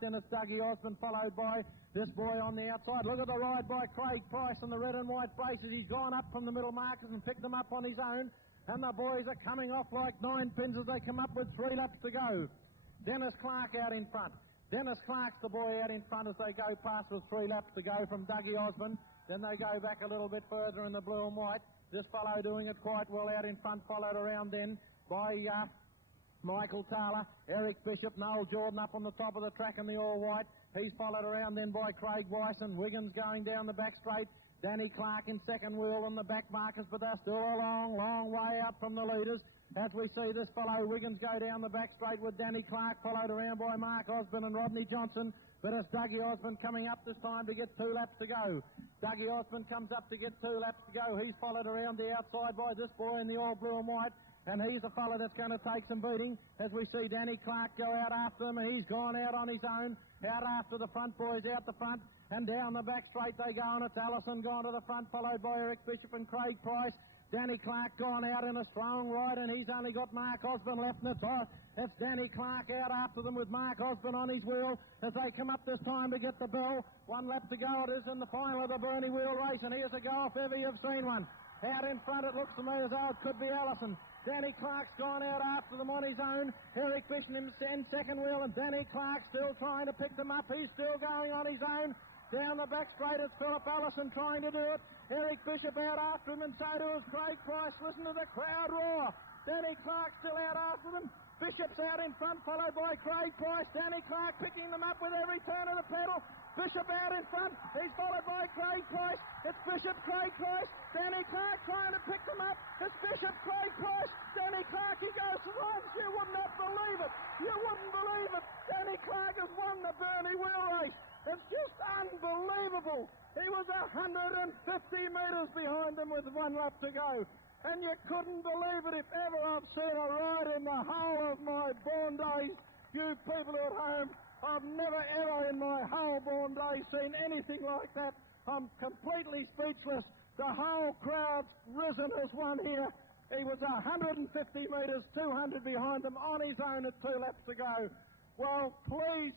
Then it's Dougie Osborne, followed by this boy on the outside. Look at the ride by Craig Price in the red and white braces. He's gone up from the middle markers and picked them up on his own. And the boys are coming off like 9 pins as they come up with 3 laps to go. Dennis Clark out in front. Dennis Clark's the boy out in front as they go past with 3 laps to go from Dougie Osborne. Then they go back a little bit further in the blue and white. This fellow doing it quite well out in front, followed around then by Michael Taylor, Eric Bishop, Noel Jordan up on the top of the track in the all-white. He's followed around then by Craig Wyson. Wiggins going down the back straight. Danny Clark in second wheel on the back markers, but they're still a long, long way out from the leaders. As we see this fellow Wiggins go down the back straight with Danny Clark, followed around by Mark Osborne and Rodney Johnson. But it's Dougie Osborne coming up this time to get 2 laps to go. Dougie Osborne comes up to get 2 laps to go. He's followed around the outside by this boy in the all blue and white. And he's the fellow that's going to take some beating as we see Danny Clark go out after him. He's gone out on his own, out after the front boys out the front. And down the back straight they go, and it's Allison gone to the front, followed by Eric Bishop and Craig Price. Danny Clark gone out in a strong ride, and he's only got Mark Osborne left, and it's Danny Clark out after them with Mark Osborne on his wheel as they come up this time to get the bell. 1 lap to go it is in the final of the Burnie wheel race, and here's a go if ever you've seen one. Out in front it looks to me as though it could be Allison. Danny Clark's gone out after them on his own. Eric Bishop in second wheel, and Danny Clark still trying to pick them up. He's still going on his own. Down the back straight, it's Philip Allison trying to do it. Eric Bishop out after him, and so too is Craig Price. Listen to the crowd roar. Danny Clark still out after them. Bishop's out in front, followed by Craig Price. Danny Clark picking them up with every turn of the pedal. Bishop out in front. He's followed by Craig Price. It's Bishop, Craig Price. Danny Clark trying to pick them up. It's Bishop, Craig Price. Danny Clark, he goes to runs. You would not believe it. You wouldn't believe it. Danny Clark has won the Burnie wheel race. It's just unbelievable. He was 150 metres behind them with 1 lap to go. And you couldn't believe it if ever I've seen a ride in the whole of my born days. You people at home, I've never ever in my whole born days seen anything like that. I'm completely speechless. The whole crowd's risen as one here. He was 150 metres, 200 behind them on his own at 2 laps to go. Well, please